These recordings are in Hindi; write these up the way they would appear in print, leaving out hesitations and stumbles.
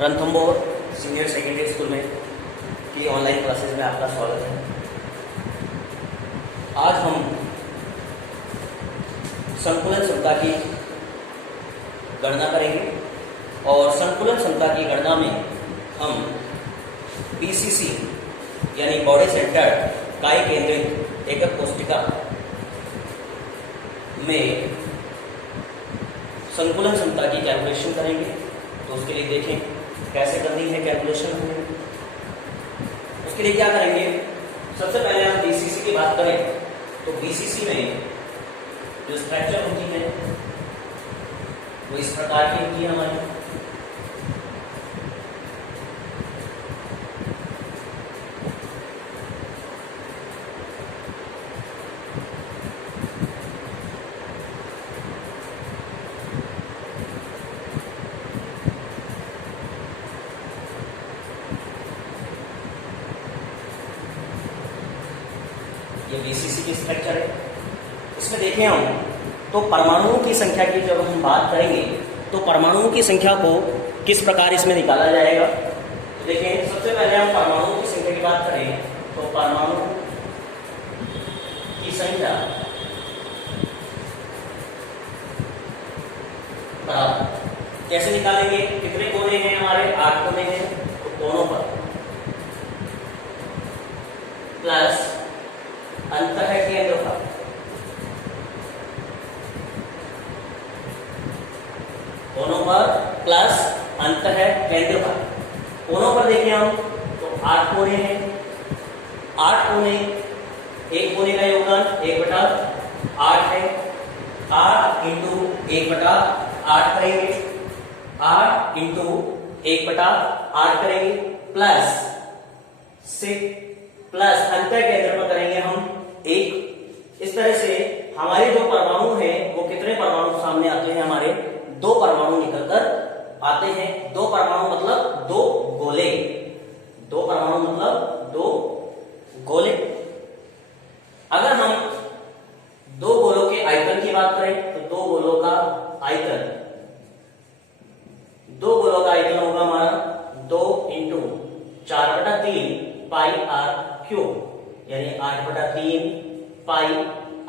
रणथंभौर सीनियर सेकेंडरी स्कूल में की ऑनलाइन क्लासेस में आपका स्वागत है। आज हम संकुलन क्षमता की गणना करेंगे और संकुलन क्षमता की गणना में हम BCC यानी बॉडी सेंटर्ड काय केंद्रित एकक कोशिका में संकुलन क्षमता की कैलकुलेशन करेंगे। तो उसके लिए देखें कैसे करनी है कैलकुलेशन हमें। उसके लिए क्या करेंगे, सबसे पहले हम BCC की बात करें तो BCC में जो स्ट्रक्चर होती है वो इस प्रकार की होती है हमारी। ये BCC की स्ट्रक्चर है। इसमें देखें हम तो परमाणुओं की संख्या की जब हम बात करेंगे तो परमाणुओं की संख्या को किस प्रकार इसमें निकाला जाएगा। तो देखें सबसे पहले हम परमाणुओं की संख्या की बात करें तो परमाणु की संख्या कैसे निकालेंगे, कितने कोने हैं हमारे, 8 कोने हैं। तो कोनों पर प्लस अंतः केंद्रफल, कोनों पर प्लस अंतः केंद्रफल। कोनों पर देखिए हम तो 8 कोने हैं। 8 कोने, एक कोने का योगदान 1/8 है। 8 इंटू 1/8 करेंगे, 8 इंटू 1/8 करेंगे प्लस 6 प्लस अंतर केंद्र पर करेंगे हम 1। इस तरह से हमारे जो परमाणु है वो कितने परमाणु सामने आते हैं, हमारे 2 परमाणु निकलकर आते हैं। 2 परमाणु मतलब 2 गोले, 2 परमाणु मतलब 2 गोले। अगर हम 2 गोलों के आयतन की बात करें तो 2 गोलों का आयतन, 2 गोलों का आयतन होगा हमारा 2 इंटू 4/3 पाई आर क्यूब, यानी 8/3 पाई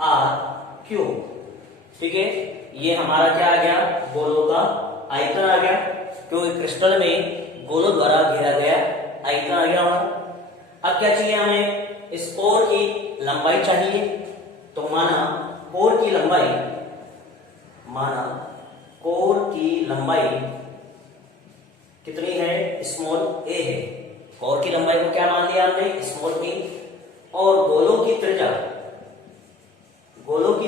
आर क्यूब। ठीक है, ये हमारा क्या आ गया, गोलों का आयतन आ गया, क्योंकि क्रिस्टल में गोलों द्वारा घेरा गया आयतन आ गया हमारा। अब क्या चाहिए हमें, इस कोर की लंबाई चाहिए। तो माना कोर की लंबाई कितनी है, स्मॉल a है। कोर की लंबाई को क्या मान लिया हमने, स्मॉल a। और गोलों की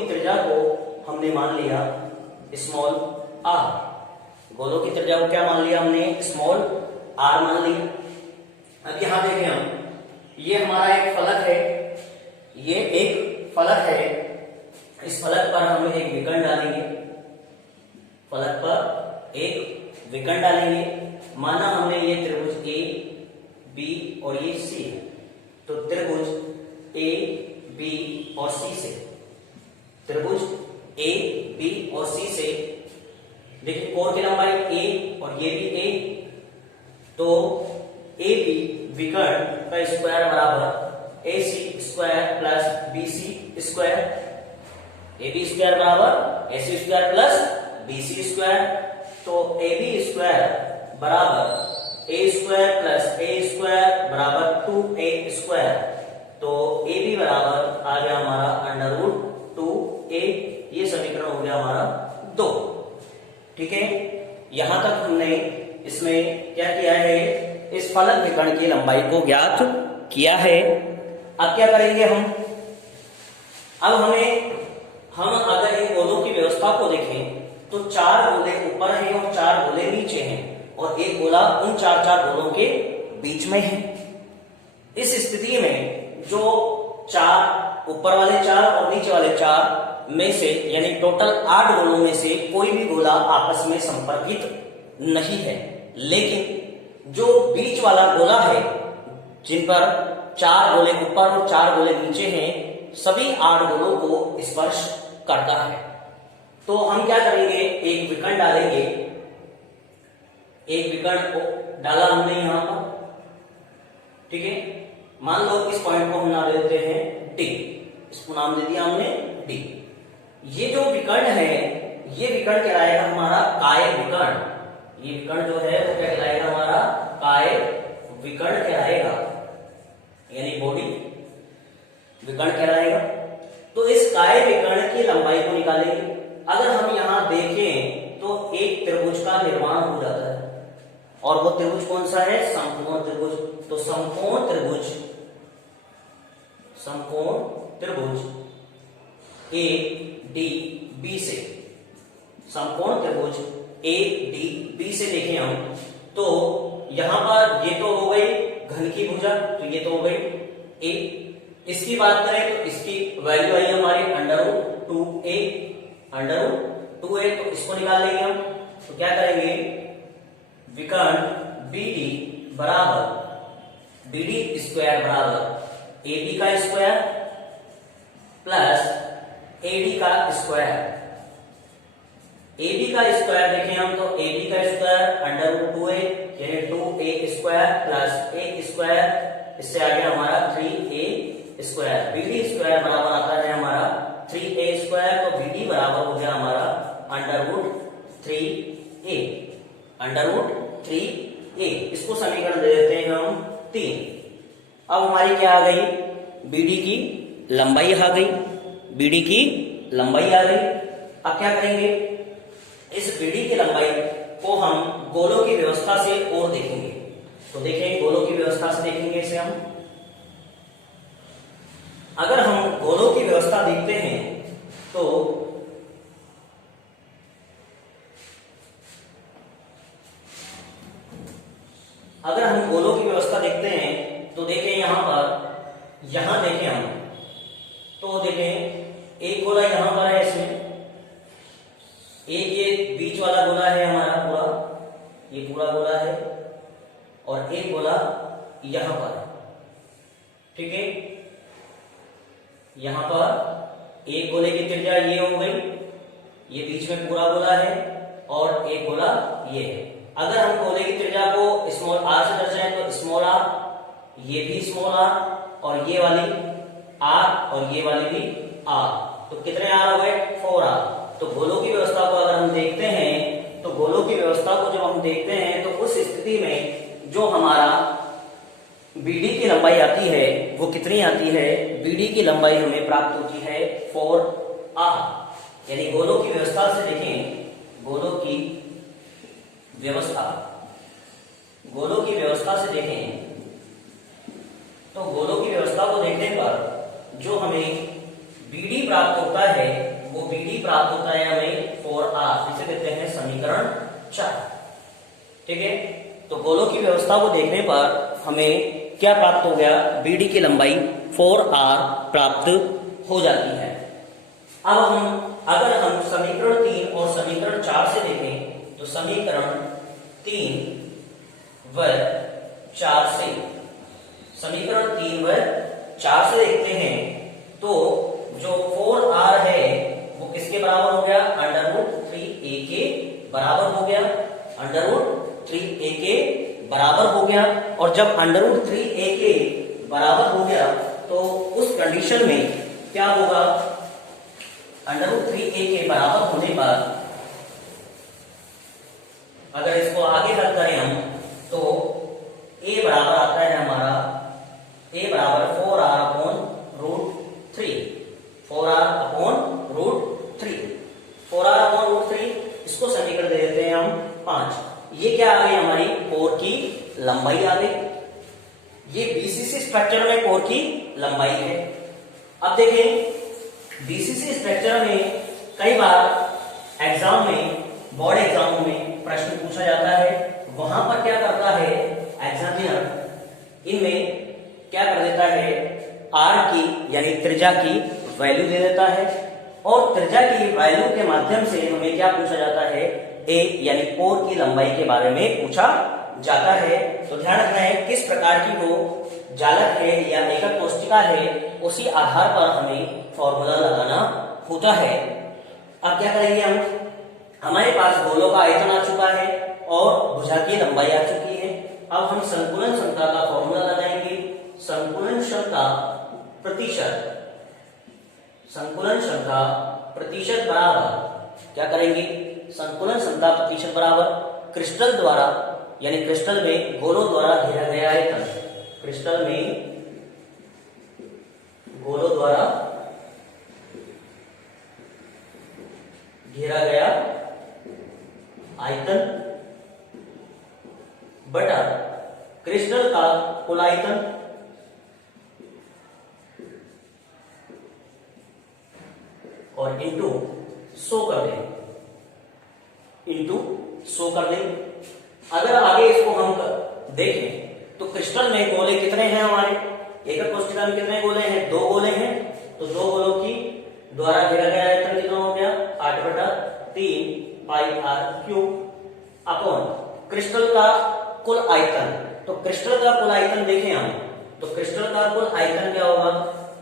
त्रिज्या को हमने मान लिया स्मॉल r। गोलों की त्रिज्या को क्या मान लिया हमने, स्मॉल r मान लिया। अब यहां देखें हम, ये हमारा एक फलक है, ये एक फलक है। इस फलक पर हम एक विकर्ण डालेंगे, फलक पर एक विकर्ण डालेंगे। माना हमने ये त्रिभुज A, B और ये C है। तो त्रिभुज A, B और C से, त्रिभुज A, B और C से देखिए कोर की लंबाई A और ये भी A। तो AB विकर्ण का स्क्वायर बराबर AC square plus BC square. AB square बराबर AC square plus BC square. तो AB स्क्वायर बराबर a square plus a square बराबर 2a स्क्वायर। तो AB बराबर आ गया हमारा √2a। ये समीकरण हो गया हमारा 2। ठीक है, यहां तक हमने इसमें क्या किया है, इस फलक विकर्ण की लंबाई को ज्ञात किया है। अब क्या करेंगे अब हम अगर इन गोलों की व्यवस्था को देखें तो 4 गोले ऊपर हैं और 4 गोले नीचे हैं और एक गोला उन 4 गोलों के बीच में है। इस स्थिति में जो 4 ऊपर वाले 4 और नीचे वाले 4 में से, यानी टोटल 8 गोलों में से कोई भी गोला आपस में संपर्कित नहीं है। लेकिन जो बीच वाला गोला है, जिन पर 4 गोले ऊपर और 4 गोले नीचे हैं, सभी 8 गोलों को स्पर्श करता है। तो हम क्या करेंगे, एक विकर्ण डालेंगे, एक विकर्ण डाला हमने यहाँ पर, ठीक है। मान लो इस पॉइंट को हम नाम देते हैं डी, इसको नाम दे दिया हमने डी। ये जो विकर्ण है, ये विकर्ण कहलाएगा हमारा काय विकर्ण। ये विकर्ण जो है वो क्या कहलाएगा हमारा काय विकर्ण कहलाएगा, यानी बॉडी विकर्ण कहलाएगा। तो इस काय विकर्ण की लंबाई को निकालेंगे। अगर हम यहां देखें तो एक त्रिभुज का निर्माण हो जाता है, और वो त्रिभुज कौन सा है? समकोण त्रिभुज। तो समकोण त्रिभुज ए डी बी से, समकोण त्रिभुज ए डी बी से देखें हम तो यहां पर ये तो हो गई घन की भुजा, तो ये तो हो गई ए। इसकी बात करें तो इसकी वैल्यू आई हमारी √2a, √2a। तो इसको निकाल लेंगे हम। तो क्या करेंगे? विकर्ण BD बराबर BD स्क्वायर बराबर AB का स्क्वायर प्लस AD का स्क्वायर। AB का स्क्वायर देखें हम तो AB का स्क्वायर √2a यानी 2a square plus a square, इससे आ गया हमारा 3a स्क्वायर। BD स्क्वायर बराबर आता है हमारा 3a स्क्वायर, तो BD बराबर हो गया हमारा √3a। इसको समीकरण दे देते हैं हम 3। अब हमारी क्या आ गई? BD की लंबाई आ गई, BD की लंबाई आ गई। अब क्या करेंगे? इस BD की लंबाई को हम गोलों की व्यवस्था से और देखेंगे। तो देखें, गोलों की व्यवस्था से देखेंगे इसे हम। अगर हम गोलों की व्यवस्था देखते हैं तो अगर हम गोलों की व्यवस्था देखते हैं तो देखें यहां देखें हम तो देखें एक गोला यहां पर है, इसमें एक ये बीच वाला गोला है हमारा पूरा, ये पूरा गोला है, और एक गोला यहां पर, ठीक है। यहां पर एक गोले की त्रिज्या ये हो गई, ये बीच में पूरा गोला है, और एक गोला ये है। अगर हम गोले की त्रिज्या को स्मॉल r से दर्शाएं तो स्मॉल r, ये भी स्मॉल r, और ये वाली r, और ये वाली भी r। तो कितने r हो गए? 4r। तो गोलों की व्यवस्था को अगर हम देखते हैं तो गोलों की व्यवस्था को जब हम देखते हैं तो उस स्थिति में जो हमारा BD की लंबाई आती है वो कितनी आती है? BD की लंबाई हमें प्राप्त होती है 4r। यानी गोलों की व्यवस्था से देखें, गोलों की व्यवस्था से देखें तो गोलों की व्यवस्था को देखने पर जो हमें BD प्राप्त होता है वो BD प्राप्त होता है हमें 4r, जिसे कहते हैं समीकरण 4, ठीक है। तो गोलों की व्यवस्था को देखने पर हमें क्या प्राप्त हो गया? BD की लंबाई 4r प्राप्त हो जाती है। अब अगर हम समीकरण 3 और समीकरण 4 से देखें तो समीकरण 3 व 4 से देखते हैं तो जो 4r है वो किसके बराबर हो गया? √3a के बराबर हो गया, √3a के बराबर हो गया। और जब √3a के बराबर हो गया तो उस कंडीशन में क्या होगा? √3a के बराबर होने पर अगर इसको आगे हल करें हम तो a बराबर आता है हमारा, a बराबर 4r/√3, 4r/√3, 4r/√3। इसको समीकरण दे देते हैं हम 5। ये क्या आ गई हमारी? कोर की लंबाई आ गई। ये BCC स्ट्रक्चर में कोर की लंबाई है। अब देखें, BCC स्ट्रक्चर में कई बार एग्जाम में, बोर्ड एग्जामों में प्रश्न पूछा जाता है। वहां पर क्या करता है एग्जामिनर? इनमें क्या कर देता है? r की यानी त्रिज्या की वैल्यू दे देता है, और त्रिज्या की वैल्यू के माध्यम से हमें क्या पूछा जाता है? a यानी कोर की लंबाई के बारे में पूछा जाता है। तो ध्यान रखना है किस प्रकार की वो जालक है या एकक कोष्टिका है, उसी आधार पर हमें फॉर्मूला लगाना होता है। अब क्या करेंगे हम? हमारे पास गोलों का आयतन आ चुका है और भुजा की लंबाई आ चुकी है। अब हम संकुलन क्षमता का फॉर्मूला लगाएंगे। संकुलन क्षमता प्रतिशत, संकुलन क्षमता प्रतिशत बराबर क्या करेंगे, संकुलन क्षमता प्रतिशत बराबर क्रिस्टल द्वारा यानी क्रिस्टल में गोलों द्वारा घेरा गया आयतन, क्रिस्टल में गोलों द्वारा घेरा गया आयतन बटा क्रिस्टल का कुल आयतन और इंटू 100 कर दें, इंटू 100 कर दें। अगर आगे इसको हम देखें तो क्रिस्टल में गोले कितने हैं हमारे, एक कोष्ठिका में कितने गोले हैं, 2 गोले हैं, तो 2 गोलों की द्वारा घेरा गया आयतन कितना हो गया 8/3 पाई आर क्यूब अपॉन क्रिस्टल का कुल आयतन। तो क्रिस्टल का कुल आयतन देखें हम, तो क्रिस्टल का कुल आयतन क्या होगा,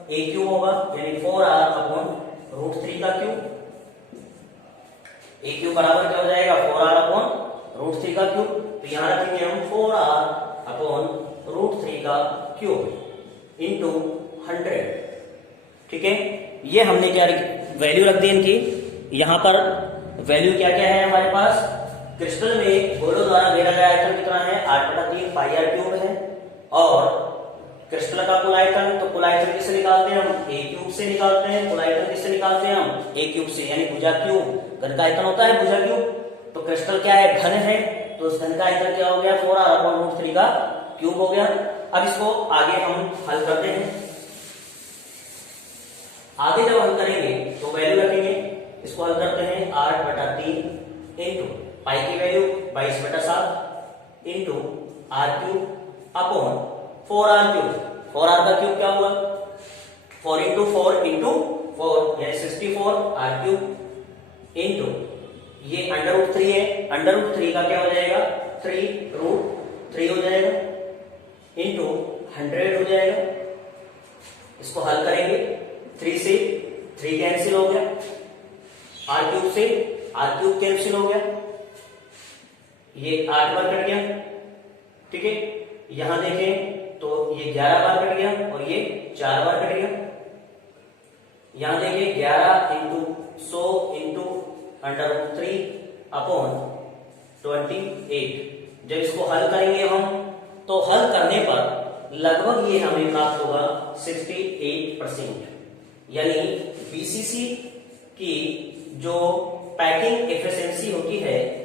ए क्यूब होगा, यानी 4r अपॉन √3 का क्यूब। ए क्यूब बराबर क्या हो जाएगा 4r अपॉन √3 का क्यूब। तो यहां रखेंगे हम 4r अपॉन √3 का क्यूब इंटू 100। ठीक है, ये हमने क्या वैल्यू रख दी इनकी। यहां पर वैल्यू क्या क्या है हमारे पास, क्रिस्टल में गोलों द्वारा घेरा गया आयतन कितना है 8/3 पाई आर क्यूब है, और क्रिस्टल का कुल आयतन, तो कुल आयतन किससे निकालते हैं हम, ए क्यूब से निकालते हैं। कुल आयतन किससे निकालते हैं हम, ए क्यूब से, यानी भुजा क्यूब। घन का आयतन होता है भुजा क्यूब, तो क्रिस्टल क्या है घन है, तो उस घन का आयतन क्या हो गया 4r अपॉन √3 का क्यूब हो गया। अब इसको आगे हम हल करते हैं। आगे जब हल करेंगे तो वैल्यू रखेंगे, इसको हल करते हैं 8/3 इंटू पाई की value 22/7 into r cube upon 4r cube. 4r का क्यूब क्या हुआ 4 इंटू 4 इंटू 4 यानी 64 आर क्यूब इंटू ये √3 है, √3 का क्या हो जाएगा 3√3 हो जाएगा इंटू 100 हो जाएगा। इसको हल करेंगे, 3 से 3 कैंसिल हो गया, आर क्यूब से आर क्यूब कैंसिल हो गया, ये 8 बार कट गया। ठीक है, यहां देखें तो ये 11 बार कट गया और ये 4 बार कट गया। यहां देखिए 11 इंटू 100 इंटू √3 अपॉन 28। जब इसको हल करेंगे हम तो हल करने पर लगभग ये हमें प्राप्त होगा 68%, यानी बीसीसी की जो पैकिंग एफिशिएंसी होती है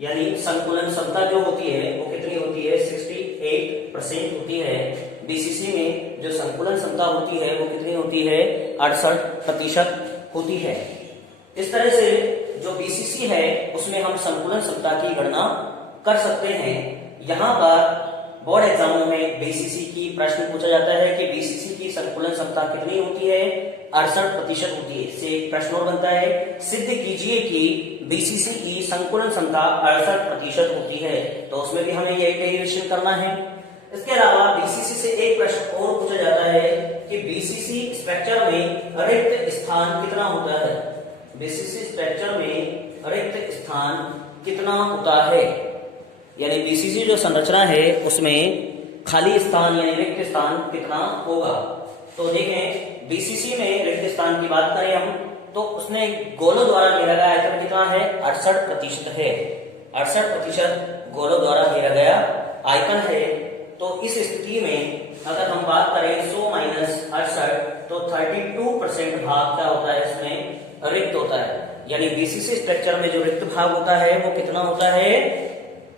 यानी संकुलन क्षमता जो होती है वो कितनी होती है 68% होती है। बीसीसी में जो संकुलन क्षमता होती है वो कितनी होती है 68% होती है। इस तरह से जो बीसीसी है उसमें हम संकुलन क्षमता की गणना कर सकते हैं। यहाँ पर बोर्ड एग्जामों में बीसीसी की प्रश्न पूछा जाता है कि बीसीसी की संकुलन क्षमता कितनी होती है 68% होती है। इससे एक प्रश्न और बनता है, सिद्ध कीजिए कि बीसीसी की संकुलन क्षमता 68% होती है। तो उसमें भी हमें यही डेरिवेशन करना है। इसके अलावा बीसीसी से एक प्रश्न और पूछा जाता है कि बीसीसी स्ट्रक्चर में रिक्त स्थान कितना होता है। बीसीसी स्ट्रक्चर में रिक्त स्थान कितना होता है, यानी बीसीसी जो संरचना है उसमें खाली स्थान यानी रिक्त स्थान कितना होगा। तो देखें बीसीसी में रिक्त स्थान की बात करें हम तो उसने गोलों द्वारा घेरा गया आयतन कितना है 68% है। 68% गोलों द्वारा घेरा गया आयतन है। तो इस स्थिति में अगर हम बात करें 100 माइनस 68 तो 32% भाग क्या होता है इसमें रिक्त होता है। यानी बीसीसी स्ट्रक्चर में जो रिक्त भाग होता है वो कितना होता है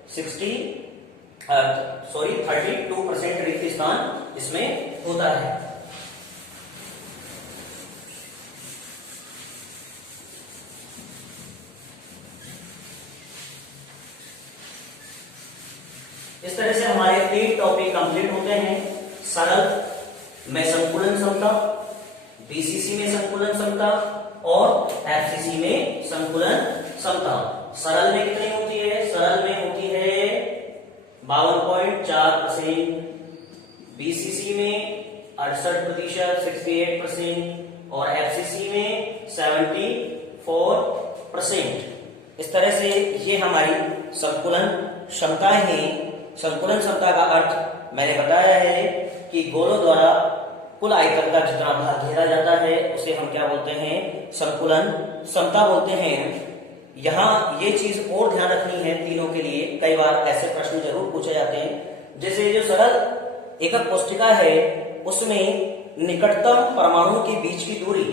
32% रिक्त स्थान इसमें होता है। इस तरह से हमारे 3 टॉपिक कंप्लीट होते हैं। सरल में संकुलन क्षमता, बीसीसी में संकुलन क्षमता और एफसीसी में संकुलन क्षमता। सरल में कितनी होती है, सरल में होती है 52.4%, बीसीसी में 68% 68% और एफसीसी में 74%। इस तरह से ये हमारी संकुलन क्षमताएं हैं। संकुलन क्षमता का अर्थ मैंने बताया है कि गोलों द्वारा कुल आयतन का जितना भाग घेरा जाता है उसे हम क्या बोलते हैं, संकुलन क्षमता बोलते हैं। यहाँ ये चीज और ध्यान रखनी है तीनों के लिए, कई बार ऐसे प्रश्न जरूर पूछे जाते हैं। जैसे जो सरल एकक कोष्ठिका है उसमें निकटतम परमाणु के बीच की दूरी,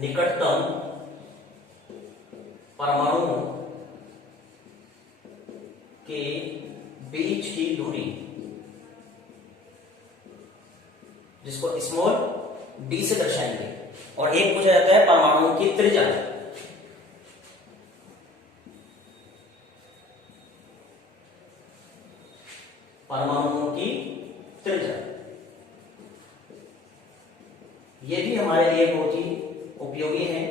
निकटतम परमाणु के बीच की दूरी जिसको स्मॉल डी से दर्शाएंगे, और एक पूछा जाता है परमाणु की त्रिज्या। परमाणुओं की त्रिज्या ये भी हमारे लिए बहुत ही उपयोगी है।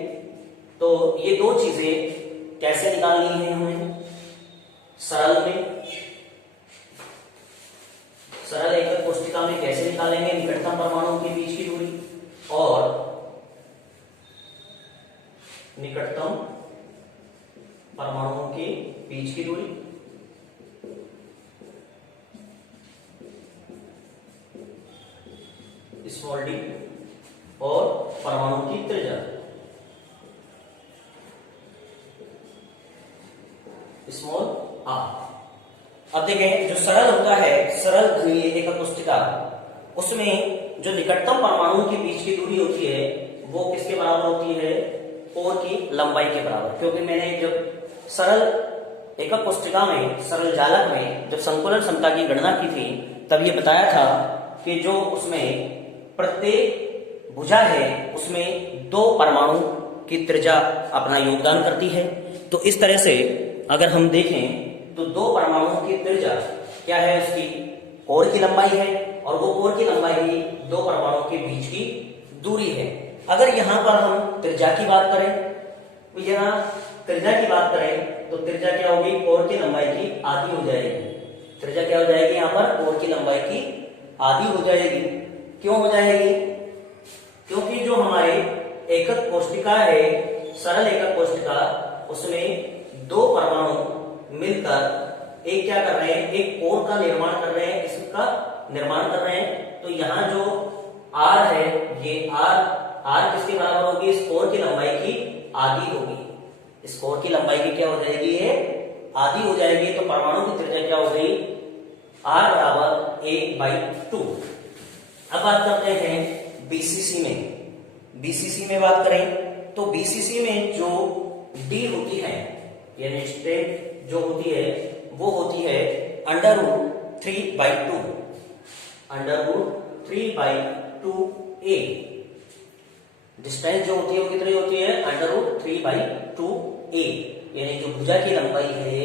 तो ये दो चीजें कैसे निकालनी है हमें सरल में, सरल एकक कोष्ठिका में कैसे निकालेंगे निकटतम परमाणुओं के बीच की दूरी और निकटतम परमाणुओं के बीच की दूरी। स्मॉल डी और परमाणु की त्रिज्या स्मॉल आर। अब देखें जो सरल होता है, सरल घनीय एकक कोष्ठिका, उसमें जो निकटतम परमाणु के बीच की दूरी होती है वो किसके बराबर होती है, कोर की लंबाई के बराबर। क्योंकि मैंने जब सरल एकक कोष्ठिका में, सरल जालक में जब संकुलन क्षमता की गणना की थी तब ये बताया था कि जो उसमें प्रत्येक भुजा है उसमें दो परमाणु की त्रिज्या अपना योगदान करती है। तो इस तरह से अगर हम देखें तो दो परमाणुओं की त्रिज्या क्या है, उसकी कोर की लंबाई है, और वो कोर की लंबाई ही दो परमाणुओं के बीच की दूरी है। अगर यहां पर हम त्रिज्या की बात करें, तो यहाँ त्रिज्या की बात करें तो त्रिज्या क्या होगी, कोर की लंबाई की आधी हो जाएगी। त्रिज्या क्या हो जाएगी यहाँ पर, कोर की लंबाई की आधी हो जाएगी। क्यों हो जाएगी, क्योंकि जो हमारे एकक कोष्ठिका है, सरल एकक कोष्ठिका, उसमें दो परमाणु मिलकर एक क्या कर रहे हैं, एक कोर का निर्माण कर रहे हैं, इसका निर्माण कर रहे हैं। तो यहाँ जो R है, ये R किसके बराबर होगी, इस कोर की लंबाई की आधी होगी। इस कोर की लंबाई की क्या हो जाएगी, ये आधी हो जाएगी। तो परमाणु की त्रिज्या क्या हो गई, R बराबर a/2। अब बात करते हैं बीसीसी में। बीसीसी में बात करें तो बीसीसी में जो डी होती है, यानी स्ट्रेंथ जो होती है वो होती है √3/2, √3/2a। डिस्टेंस जो होती है वो कितनी होती है, √3/2a। यानी जो भुजा की लंबाई है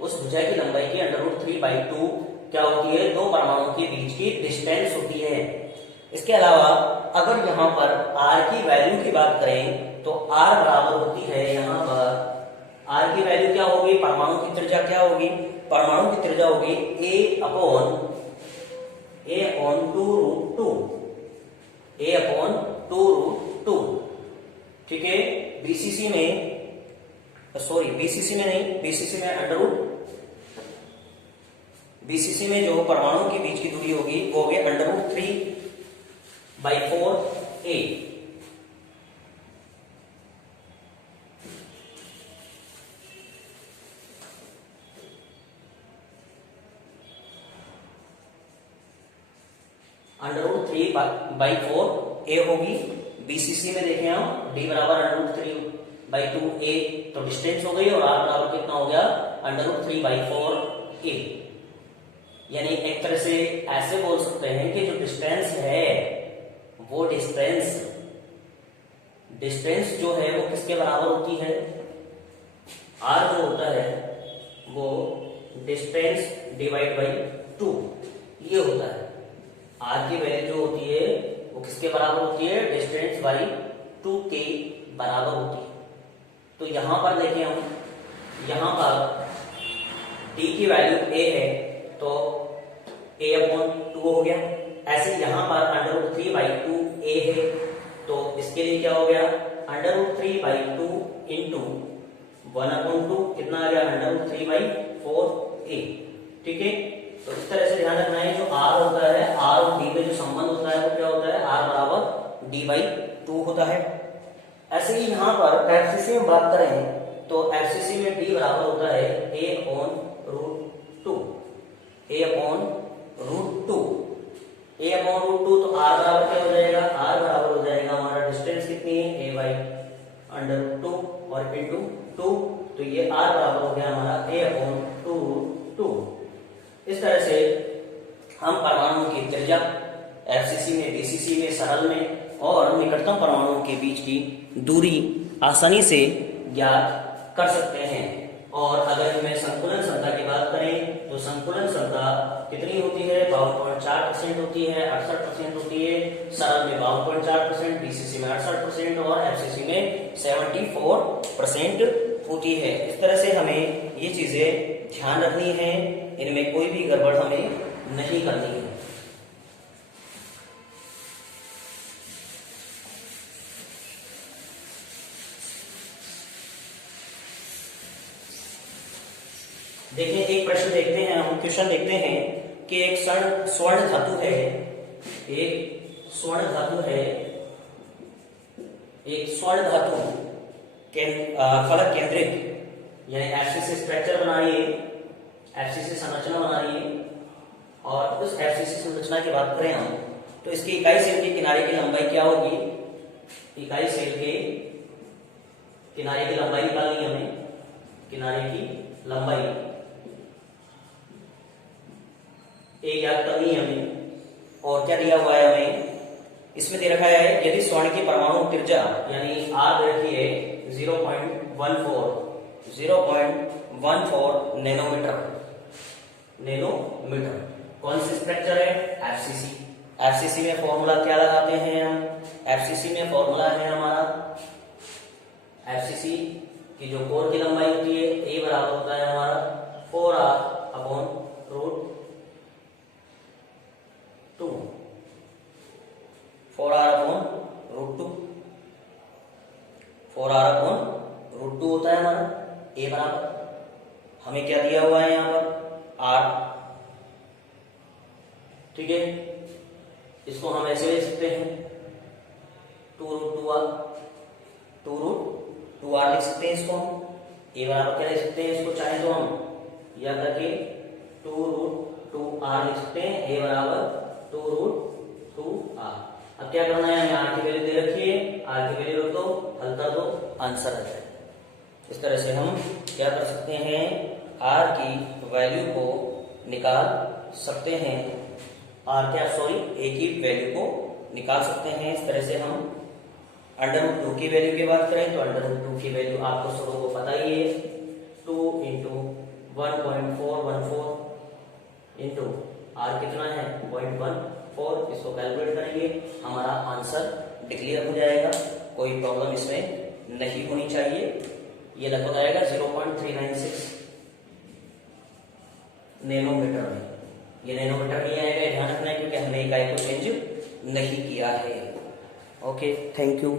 उस भुजा की लंबाई की √3/2 क्या होती है, दो परमाणुओं के बीच की डिस्टेंस होती है। इसके अलावा अगर यहाँ पर R की वैल्यू की बात करें तो R बराबर होती है, यहाँ पर R की वैल्यू क्या होगी, परमाणु की त्रिज्या क्या होगी, परमाणु की त्रिज्या होगी a/2√2। ठीक है, बीसीसी में, सॉरी बीसीसी में नहीं, बीसीसी में बीसीसी में जो परमाणु के बीच की दूरी होगी वो होगी √3/4a। √3/4a होगी। बीसीसी में देखें हम d बराबर √3/2a, तो डिस्टेंस हो गई, और r बराबर कितना हो गया, √3/4a। यानी एक तरह से ऐसे बोल सकते हैं कि जो डिस्टेंस है वो डिस्टेंस जो है वो किसके बराबर होती है, r जो होता है वो डिस्टेंस डिवाइड बाई 2 ये होता है। r की वैल्यू जो होती है वो किसके बराबर होती है, डिस्टेंस बाई 2 के बराबर होती है। तो यहां पर देखें हम, यहां पर d की वैल्यू a है तो a/2 हो गया। ऐसे यहां पर √3/2a है तो इसके लिए क्या हो गया, √3/2 इंटू 1/2 कितना आ गया, 103/4a। ठीक है, तो इस तरह से ध्यान रखना है, जो r होता है, r और d में जो संबंध होता है वो क्या होता है, r बराबर d/2 होता है। ऐसे ही यहाँ पर एफसीसी में बात करें तो एफसीसी में d बराबर होता है a/√2, a/√2, a/√2। तो r बराबर क्या हो जाएगा, r बराबर हो जाएगा हमारा डिस्टेंस कितनी है, a/√2 और इंटू 2, तो ये r बराबर हो गया हमारा a/√2। इस तरह से हम परमाणुओं की त्रिज्या एफसीसी में, बीसीसी में, सरल में और निकटतम परमाणुओं के बीच की दूरी आसानी से ज्ञात कर सकते हैं। और अगर हमें संकुलन क्षमता की बात करें तो संकुलन क्षमता कितनी होती है, 52.4% होती है, 68% होती है, सरल में 52.4%, बीसीसी में 68% और एफसीसी में 74% होती है। इस तरह से हमें ये चीजें ध्यान रखनी है, इनमें कोई भी गड़बड़ हमें नहीं करनी है। देखिए एक प्रश्न देखते हैं, हम क्वेश्चन देखते हैं कि एक स्वर्ण धातु है, एक स्वर्ण धातु है, एक स्वर्ण धातु फलक केंद्रित यानी एफसीसी स्ट्रक्चर बना रही है, एफसीसी संरचना बना रही है। और उस एफसीसी संरचना की बात करें हम तो इसकी इकाई सेल के किनारे की लंबाई क्या होगी, इकाई सेल के किनारे की लंबाई निकालनी है हमें, किनारे की लंबाई एक याद करनी है हमें। और क्या दिया हुआ है हमें, इसमें दे रखा है यदि स्वर्ण की परमाणु त्रिज्या यानी r दे रखी है 0.14 नैनोमीटर। कौन सी स्ट्रक्चर है, एफसीसी। एफसीसी में फॉर्मूला क्या लगाते हैं हम, एफसीसी में फॉर्मूला है हमारा, एफसीसी की जो कोर की लंबाई होती है a बराबर होता है हमारा 4r/√2, 4r/√2 होता है हमारा a बराबर, हमें क्या दिया हुआ है यहाँ पर r। ठीक है, इसको हम ऐसे ले सकते हैं 2√2r लिख सकते हैं इसको हम, a बराबर क्या लिख सकते हैं इसको, चाहे तो हम याद रखिए 2√2r लिख सकते हैं, a बराबर 2√2r। अब क्या करना है, हमें r की वैल्यू दे रखी है, r की वैल्यू रख दो, हल कर दो, आंसर आ जाए। इस तरह से हम क्या कर सकते हैं, r की वैल्यू को निकाल सकते हैं, a की वैल्यू को निकाल सकते हैं। इस तरह से हम √2 की वैल्यू की बात करें तो √2 की वैल्यू आपको सबों को पता ही है, 2 × 1.414 इंटू r कितना है 0.14, इसको कैलकुलेट करेंगे, हमारा आंसर डिक्लेयर हो जाएगा। कोई प्रॉब्लम इसमें नहीं होनी चाहिए। ये लगभग आएगा 0.396 नैनोमीटर में, ये नैनोमीटर नहीं आएगा, ध्यान रखना है क्योंकि हमने इकाई को चेंज नहीं किया है। Okay, thank you.